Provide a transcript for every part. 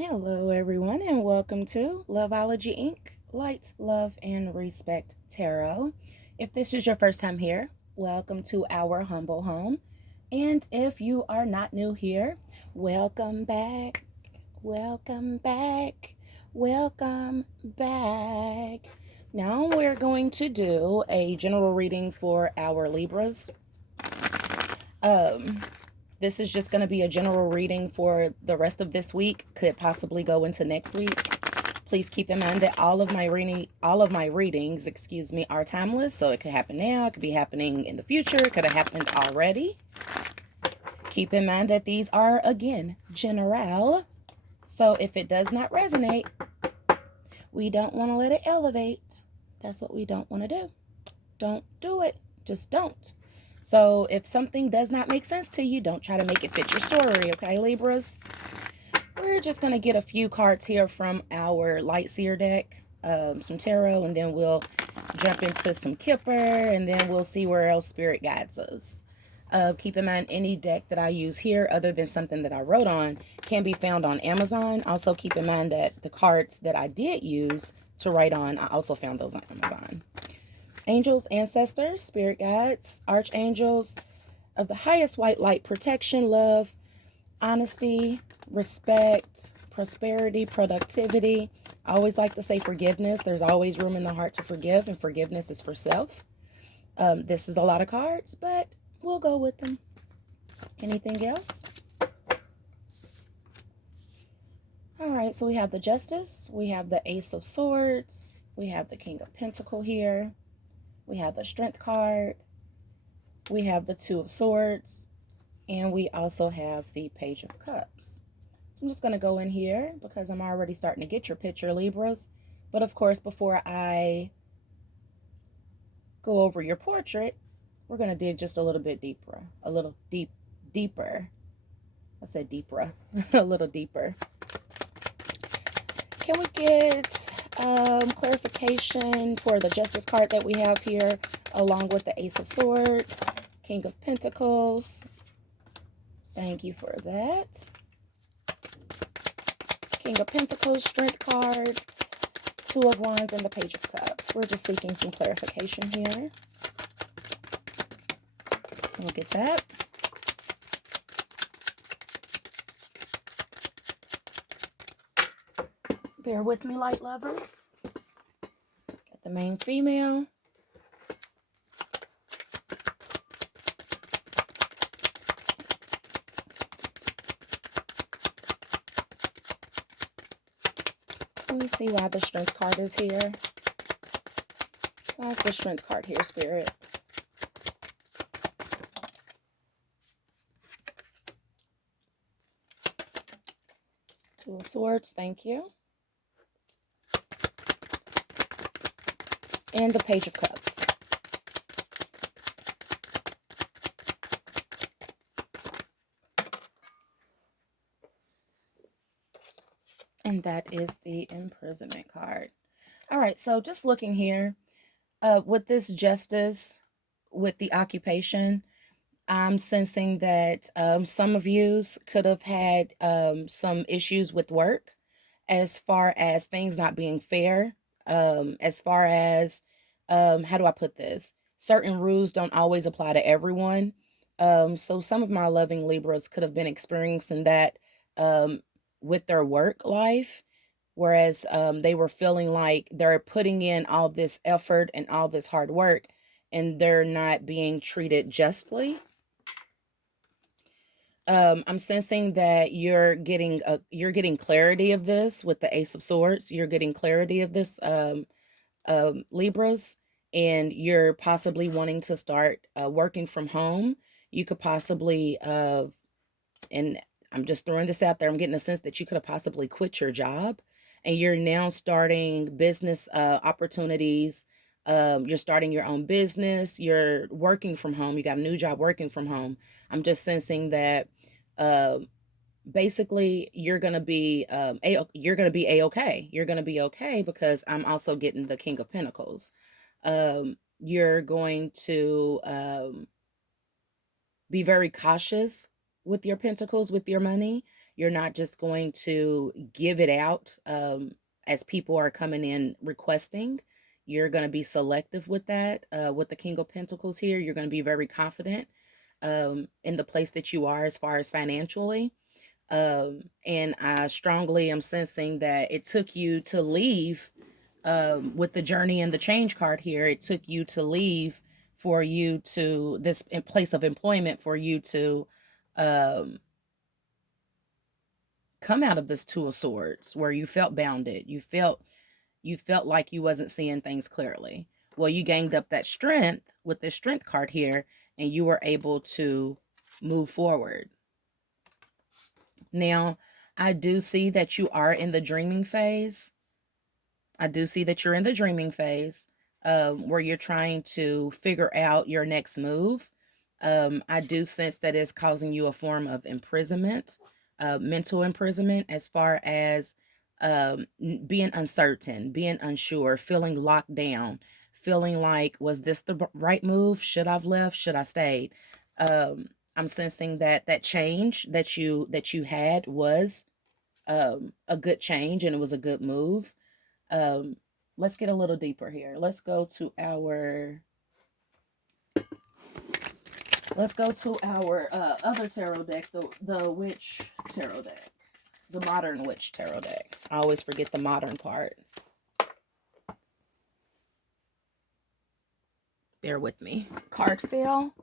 Hello, everyone, and welcome to Loveology Ink, Light, Love, and Respect Tarot. If this is your first time here, welcome to our humble home. And if you are not new here, welcome back, welcome back, welcome back. Now we're going to do a general reading for our Libras. This is just going to be a general reading for the rest of this week, could possibly go into next week. Please keep in mind that all of my readings, are timeless. So it could happen now, it could be happening in the future, it could have happened already. Keep in mind that these are, again, general. So if it does not resonate, we don't want to let it elevate. That's what we don't want to do. Don't do it. Just don't. So if something does not make sense to you, don't try to make it fit your story, okay, Libras? We're just going to get a few cards here from our Light Seer deck, some tarot, and then we'll jump into some Kipper, and then we'll see where else Spirit guides us. Keep in mind, any deck that I use here, other than something that I wrote on, can be found on Amazon. Also, keep in mind that the cards that I did use to write on, I also found those on Amazon. Angels, ancestors, spirit guides, archangels of the highest white light, protection, love, honesty, respect, prosperity, productivity. I always like to say forgiveness. There's always room in the heart to forgive, and forgiveness is for self. This is a lot of cards, but we'll go with them. Anything else? All right, so we have the Justice, we have the Ace of Swords, we have the King of Pentacles here. We have the Strength card, we have the Two of Swords, and we also have the Page of Cups. So I'm just going to go in here because I'm already starting to get your picture, Libras. But of course, before I go over your portrait, we're going to dig just a little bit deeper. A little deeper. I said deeper. A little deeper. Can we get clarification for the Justice card that we have here, along with the Ace of Swords, King of Pentacles? Thank you for that. King of Pentacles, Strength card, Two of Wands, and the Page of Cups. We're just seeking some clarification here. We'll get that. Bear with me, light lovers. Got the main female. Let me see why the Strength card is here. Why is the Strength card here, Spirit? Two of Swords, thank you. And the Page of Cups. And that is the Imprisonment card. All right, so just looking here, with this Justice, with the occupation, I'm sensing that some of you could have had some issues with work, as far as things not being fair, as far as, how do I put this? Certain rules don't always apply to everyone. So some of my loving Libras could have been experiencing that with their work life, whereas they were feeling like they're putting in all this effort and all this hard work, and they're not being treated justly. I'm sensing that you're getting clarity of this with the Ace of Swords. You're getting clarity of this, Libras, and you're possibly wanting to start working from home. You could possibly, and I'm just throwing this out there, I'm getting a sense that you could have possibly quit your job, and you're now starting business opportunities. You're starting your own business. You're working from home. You got a new job working from home. I'm just sensing that basically you're gonna be you're gonna be a-okay. You're gonna be okay, because I'm also getting the King of Pentacles. You're going to be very cautious with your pentacles, with your money. You're not just going to give it out as people are coming in requesting. You're going to be selective with that. With the King of Pentacles here, you're going to be very confident in the place that you are as far as financially. And I strongly am sensing that it took you to leave with the journey and the change card here. It took you to leave for you to this place of employment for you to um, come out of this Two of Swords where you felt bounded. You felt like you wasn't seeing things clearly. Well, you gained up that strength with this strength card here, and you were able to move forward. Now, I do see that you are in the dreaming phase. I do see that you're in the dreaming phase where you're trying to figure out your next move. I do sense that it's causing you a form of imprisonment, mental imprisonment, as far as being uncertain, being unsure, feeling locked down, feeling like, was this the right move? Should I have left? Should I stayed? I'm sensing that that change that you had was a good change, and it was a good move. Um, let's get a little deeper here. Let's go to our other tarot deck, the Witch tarot deck, the Modern Witch tarot deck. I always forget the modern part. Bear with me. Card fell.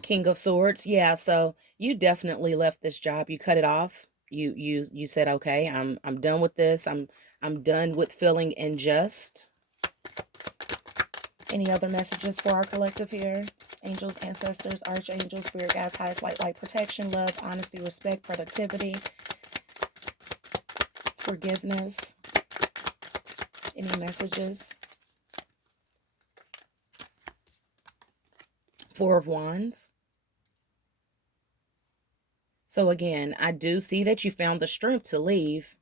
King of Swords. Yeah, so you definitely left this job. You cut it off. You said, okay, I'm done with this. I'm done with feeling unjust. Any other messages for our collective here? Angels, ancestors, archangels, spirit guides, highest light, protection, love, honesty, respect, productivity, forgiveness. Any messages? Four of Wands. So again, I do see that you found the strength to leave.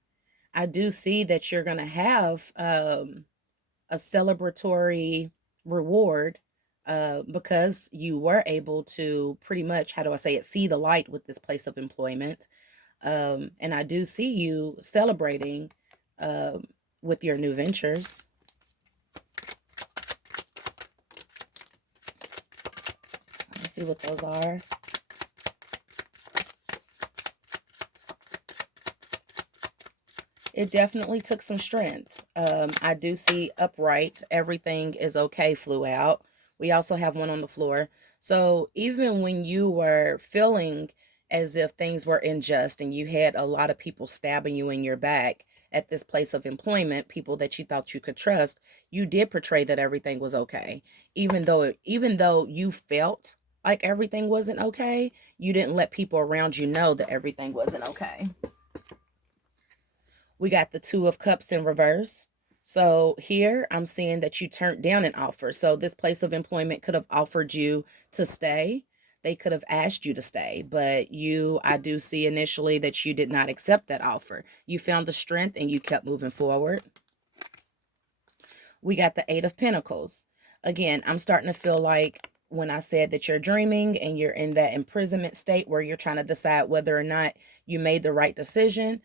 I do see that you're going to have a celebratory reward because you were able to pretty much, how do I say it, see the light with this place of employment. And I do see you celebrating with your new ventures. Let's see what those are. It definitely took some strength. I do see upright, everything is okay, flew out. We also have one on the floor. So even when you were feeling as if things were unjust and you had a lot of people stabbing you in your back at this place of employment, people that you thought you could trust, you did portray that everything was okay. Even though you felt like everything wasn't okay, you didn't let people around you know that everything wasn't okay. We got the Two of Cups in reverse. So here I'm seeing that you turned down an offer. So this place of employment could have offered you to stay. They could have asked you to stay, but I do see initially that you did not accept that offer. You found the strength and you kept moving forward. We got the Eight of Pentacles. Again, I'm starting to feel like when I said that you're dreaming and you're in that imprisonment state where you're trying to decide whether or not you made the right decision.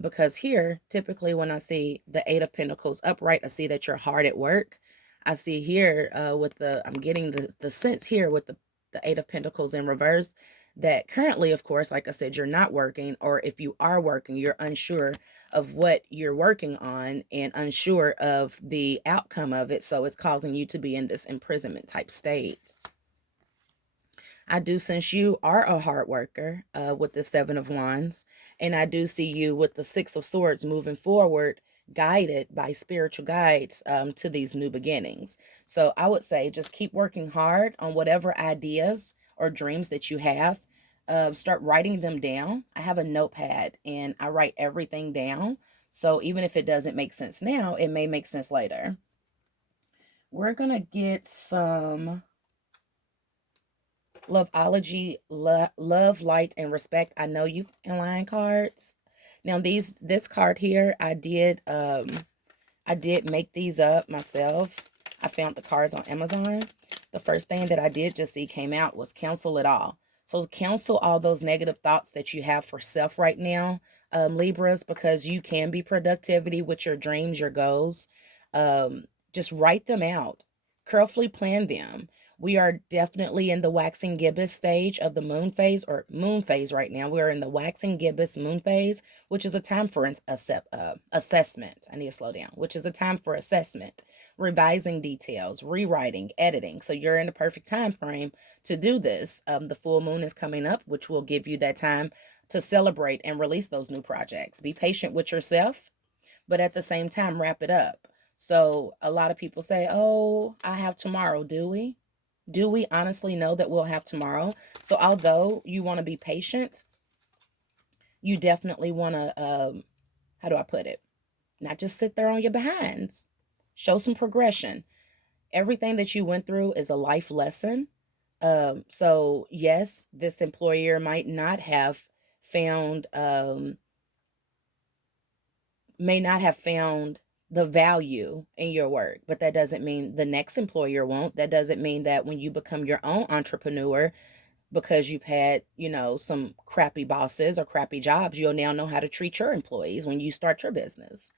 Because here, typically when I see the Eight of Pentacles upright, I see that you're hard at work. I see here I'm getting the sense here with the Eight of Pentacles in reverse that currently, of course, like I said, you're not working, or if you are working, you're unsure of what you're working on and unsure of the outcome of it. So it's causing you to be in this imprisonment type state. I do sense you are a hard worker with the Seven of Wands. And I do see you with the Six of Swords moving forward, guided by spiritual guides to these new beginnings. So I would say just keep working hard on whatever ideas or dreams that you have. Start writing them down. I have a notepad and I write everything down. So even if it doesn't make sense now, it may make sense later. We're going to get some Loveology, love, light, and respect. I know you in line cards. Now this card here, I did make these up myself. I found the cards on Amazon. The first thing that I did just see came out was cancel it all. So cancel all those negative thoughts that you have for self right now, Libras, because you can be productivity with your dreams, your goals. Just write them out. Carefully plan them. We are definitely in the waxing gibbous stage of the moon phase, or moon phase right now. We are in the waxing gibbous moon phase, which is a time for an assessment. I need to slow down, which is a time for assessment, revising details, rewriting, editing. So you're in the perfect time frame to do this. The full moon is coming up, which will give you that time to celebrate and release those new projects. Be patient with yourself, but at the same time, wrap it up. So a lot of people say, oh, I have tomorrow. Do we? Do we honestly know that we'll have tomorrow? So although you want to be patient, you definitely want to, how do I put it? Not just sit there on your behinds. Show some progression. Everything that you went through is a life lesson. So yes, this employer might not have found, may not have found the value in your work, but that doesn't mean the next employer won't. That doesn't mean that when you become your own entrepreneur, because you've had, some crappy bosses or crappy jobs, you'll now know how to treat your employees when you start your business.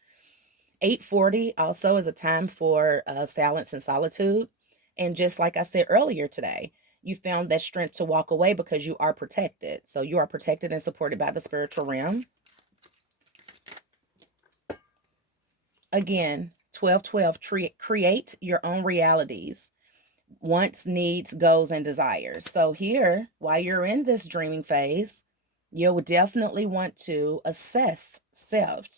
840 also is a time for silence and solitude. And just like I said earlier today, you found that strength to walk away because you are protected. So you are protected and supported by the spiritual realm. Again, 1212, create your own realities, wants, needs, goals, and desires. So here, while you're in this dreaming phase, you'll definitely want to assess self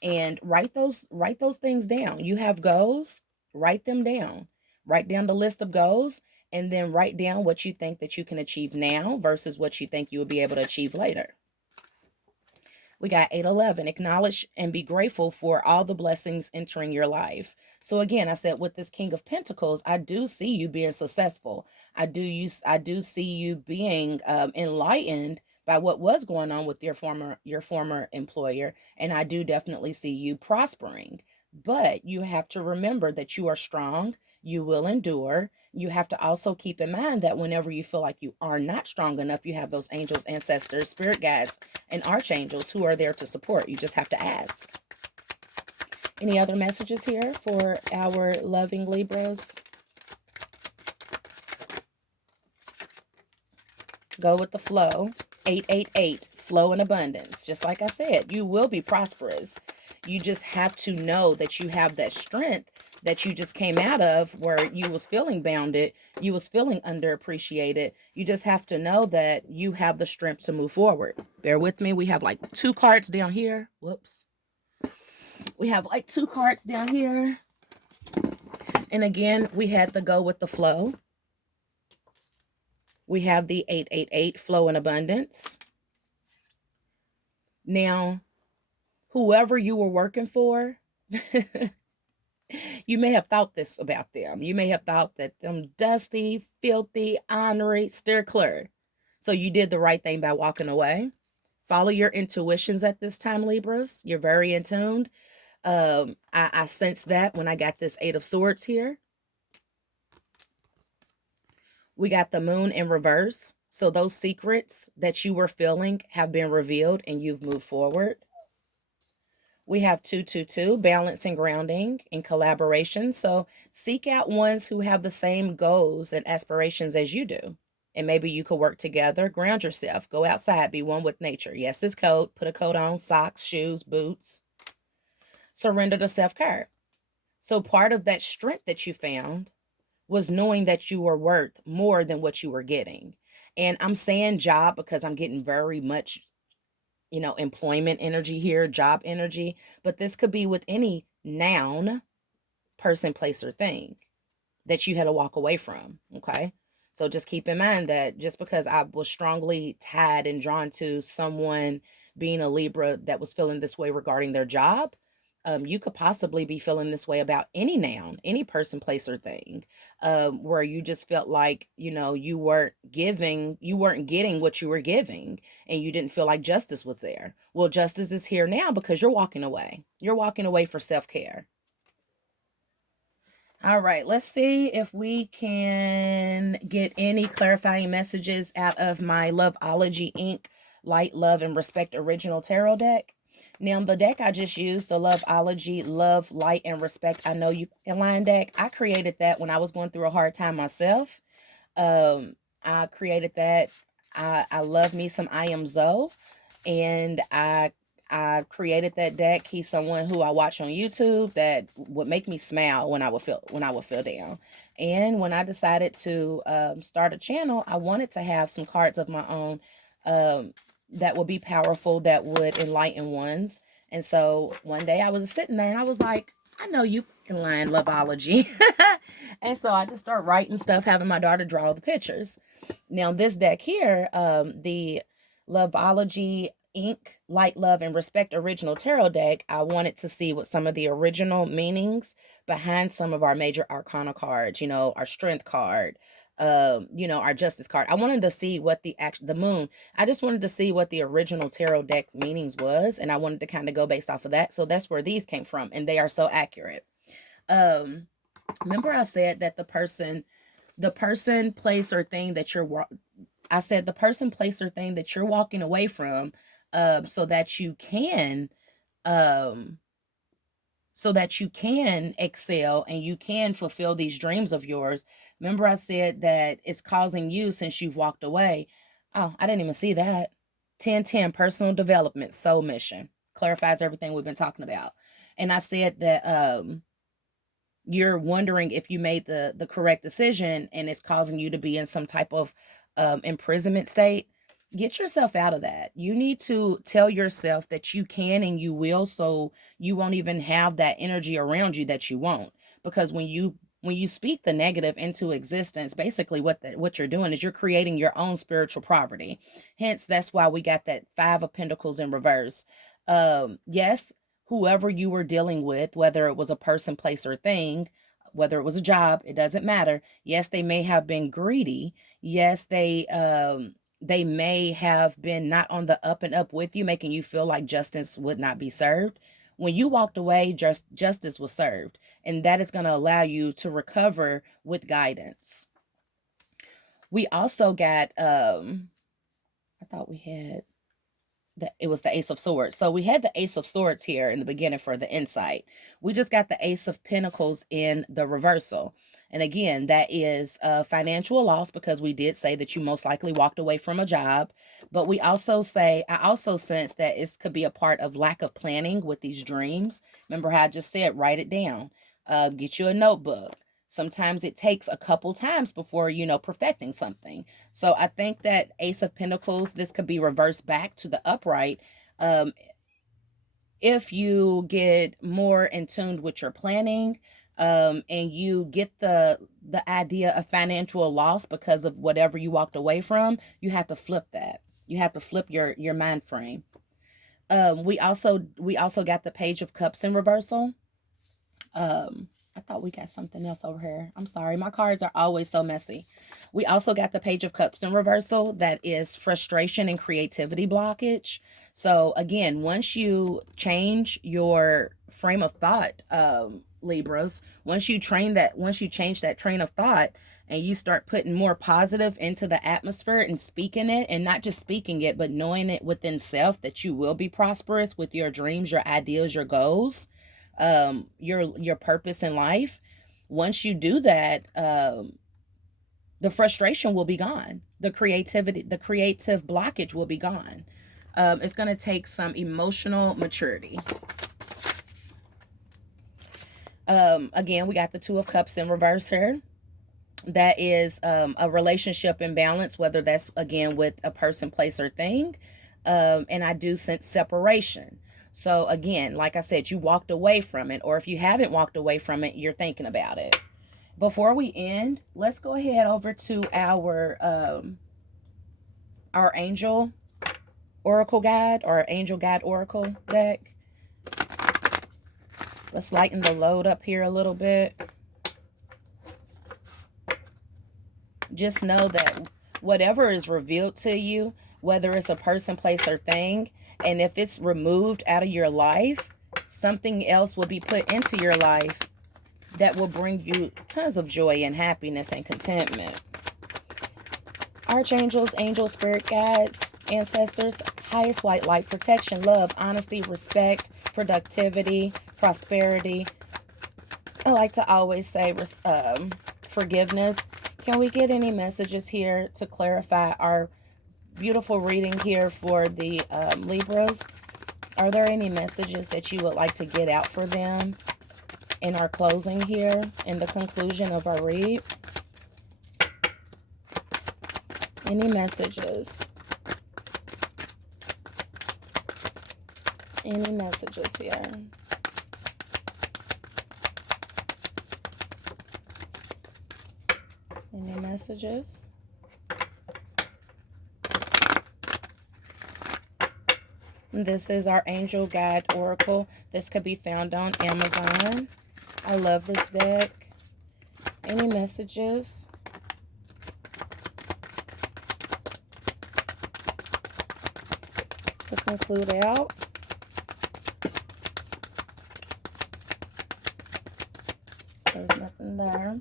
and write those things down. You have goals, write them down. Write down the list of goals, and then write down what you think that you can achieve now versus what you think you will be able to achieve later. We got 811, acknowledge and be grateful for all the blessings entering your life. So again, I said with this King of Pentacles, I do see you being successful. I do see you being enlightened by what was going on with your former employer, and I do definitely see you prospering. But you have to remember that you are strong. You will endure. You have to also keep in mind that whenever you feel like you are not strong enough, you have those angels, ancestors, spirit guides, and archangels who are there to support. You just have to ask. Any other messages here for our loving Libras? Go with the flow. 888, flow in abundance. Just like I said, you will be prosperous. You just have to know that you have that strength that you just came out of, where you was feeling bounded, you was feeling underappreciated. You just have to know that you have the strength to move forward. Bear with me. We have like 2 cards down here. Whoops. We have like 2 cards down here. And again, we had to go with the flow. We have the 888, flow in abundance. Now, whoever you were working for, you may have thought this about them. You may have thought that them dusty, filthy, ornery, stir clear. So you did the right thing by walking away. Follow your intuitions at this time, Libras. You're very in tune. I sensed that when I got this 8 of Swords here. We got the moon in reverse. So those secrets that you were feeling have been revealed and you've moved forward. We have 222, balance and grounding and collaboration. So seek out ones who have the same goals and aspirations as you do. And maybe you could work together. Ground yourself. Go outside. Be one with nature. Yes, it's coat. Put a coat on. Socks, shoes, boots. Surrender to self-care. So part of that strength that you found was knowing that you were worth more than what you were getting. And I'm saying job because I'm getting very much, employment energy here, job energy. But this could be with any noun, person, place, or thing that you had to walk away from. Okay. So just keep in mind that just because I was strongly tied and drawn to someone being a Libra that was feeling this way regarding their job, you could possibly be feeling this way about any noun, any person, place, or thing, where you just felt like, you weren't getting what you were giving, and you didn't feel like justice was there. Well, justice is here now because you're walking away. You're walking away for self-care. All right, let's see if we can get any clarifying messages out of my Loveology Ink Light, Love, and Respect Original Tarot deck. Now, the deck I just used, the Loveology Love, Light, and Respect I Know You Can Line deck, I created that when I was going through a hard time myself. I created that. I love me some I Am Zoe, and I created that deck. He's someone who I watch on YouTube that would make me smile when I would feel down. And when I decided to start a channel, I wanted to have some cards of my own that would be powerful, that would enlighten ones. And so one day I was sitting there and I was like, I know you can line Loveology. And so I just start writing stuff, having my daughter draw the pictures. Now this deck here, the Loveology Ink Light, Love, and Respect Original Tarot deck, I wanted to see what some of the original meanings behind some of our major arcana cards, you know, our strength card, you know, our justice card. I wanted to see what the moon. I just wanted to see what the original tarot deck meanings was, and I wanted to kind of go based off of that. So that's where these came from, and they are so accurate. Remember I said that the person, place, or thing that I said the person, place, or thing that you're walking away from, so that you can excel and you can fulfill these dreams of yours. Remember I said that it's causing you since you've walked away. Oh, I didn't even see that. 1010, personal development, soul mission. Clarifies everything we've been talking about. And I said that you're wondering if you made the correct decision and it's causing you to be in some type of imprisonment state. Get yourself out of that. You need to tell yourself that you can and you will, so you won't even have that energy around you that you won't. Because when you speak the negative into existence, basically what you're doing is you're creating your own spiritual poverty. Hence, that's why we got that 5 of Pentacles in reverse. Yes, whoever you were dealing with, whether it was a person, place, or thing, whether it was a job, it doesn't matter. Yes, they may have been greedy. Yes, they may have been not on the up and up with you, making you feel like justice would not be served. When you walked away, justice was served, and that is going to allow you to recover with guidance. We also got I thought we had it was the Ace of Swords. So we had the Ace of Swords here in the beginning for the insight. We just got the Ace of Pentacles in the reversal. And again, that is a financial loss, because we did say that you most likely walked away from a job. But we also say, I also sense that it could be a part of lack of planning with these dreams. Remember how I just said, write it down. Get you a notebook. Sometimes it takes a couple times before, you know, perfecting something. So I think that Ace of Pentacles, this could be reversed back to the upright. If you get more in tune with your planning, and you get the idea of financial loss because of whatever you walked away from, you have to flip that. You have to flip your mind frame. We also got the Page of Cups in reversal. I thought we got something else over here. I'm sorry. My cards are always so messy. We also got the Page of Cups in reversal. That is frustration and creativity blockage. So again, once you change your frame of thought, Libras, once you change that train of thought and you start putting more positive into the atmosphere and speaking it, and not just speaking it, but knowing it within self that you will be prosperous with your dreams, your ideals, your goals, your purpose in life. Once you do that, the frustration will be gone. The creative blockage will be gone. It's going to take some emotional maturity. Again, we got the Two of Cups in reverse here. That is a relationship imbalance, whether that's, again, with a person, place, or thing. And I do sense separation. So again, like I said, you walked away from it, or if you haven't walked away from it, you're thinking about it. Before we end, let's go ahead over to our angel oracle guide, or angel guide oracle deck. Let's lighten the load up here a little bit. Just know that whatever is revealed to you, whether it's a person, place, or thing, and if it's removed out of your life, something else will be put into your life that will bring you tons of joy and happiness and contentment. Archangels, angels, spirit guides, ancestors, highest white light, protection, love, honesty, respect, productivity, prosperity. I like to always say forgiveness. Can we get any messages here to clarify our beautiful reading here for the Libras? Are there any messages that you would like to get out for them in our closing here, in the conclusion of our read? Any messages? Any messages here? Any messages? This is our Angel Guide Oracle. This could be found on Amazon. I love this deck. Any messages? To conclude out. There's nothing there.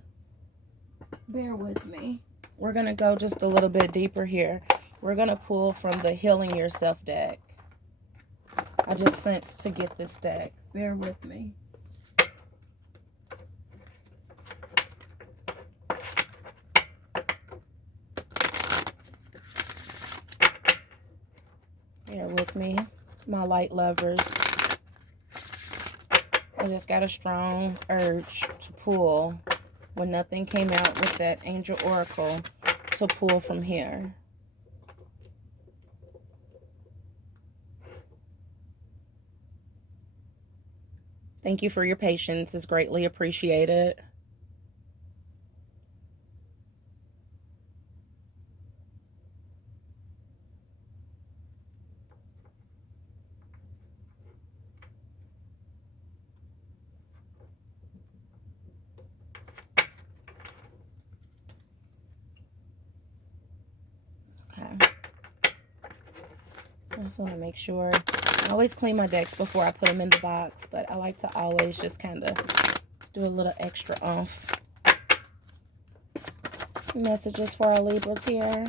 Bear with me. We're going to go just a little bit deeper here. We're going to pull from the Healing Yourself deck. I just sensed to get this deck. Bear with me. Bear with me, my light lovers. I just got a strong urge to pull when nothing came out with that Angel Oracle, to pull from here. Thank you for your patience. It's greatly appreciated. Okay. I just want to make sure. I always clean my decks before I put them in the box, but I like to always just kind of do a little extra oomph. Messages for our Libras here.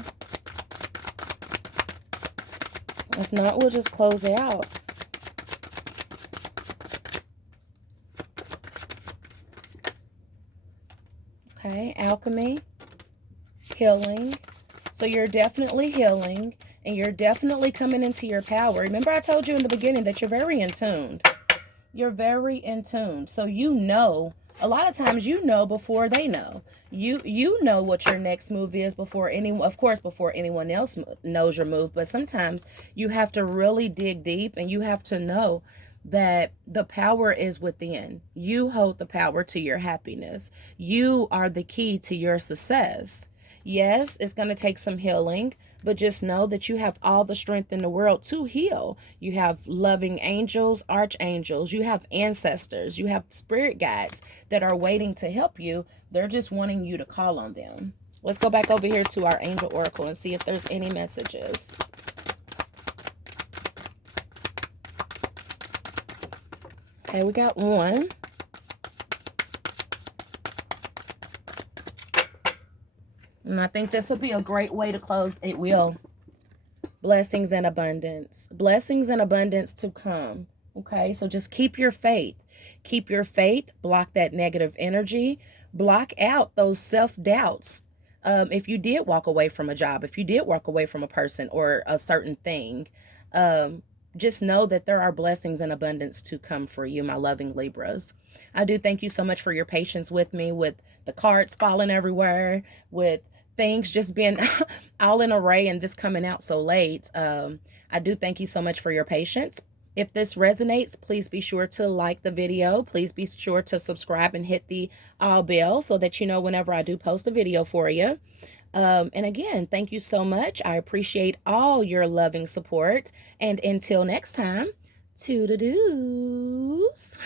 If not, we'll just close it out. Okay, alchemy, healing. So you're definitely healing, and you're definitely coming into your power. Remember I told you in the beginning that you're very in tune. You're very in tune. So you know, a lot of times you know before they know. You know what your next move is before anyone, of course, before anyone else knows your move. But sometimes you have to really dig deep, and you have to know that the power is within. You hold the power to your happiness. You are the key to your success. Yes, it's going to take some healing, but just know that you have all the strength in the world to heal. You have loving angels, archangels, you have ancestors, you have spirit guides that are waiting to help you. They're just wanting you to call on them. Let's go back over here to our Angel Oracle and see if there's any messages. Okay, we got one. And I think this will be a great way to close. It will. Blessings and abundance. Blessings and abundance to come. Okay, so just keep your faith. Keep your faith. Block that negative energy. Block out those self-doubts. If you did walk away from a job, if you did walk away from a person or a certain thing, just know that there are blessings and abundance to come for you, my loving Libras. I do thank you so much for your patience with me, with the cards falling everywhere, with things just being all in array and this coming out so late. I do thank you so much for your patience. If this resonates, please be sure to like the video. Please be sure to subscribe and hit the all bell so that you know whenever I do post a video for you. And again, thank you so much. I appreciate all your loving support. And until next time, toodle-doos.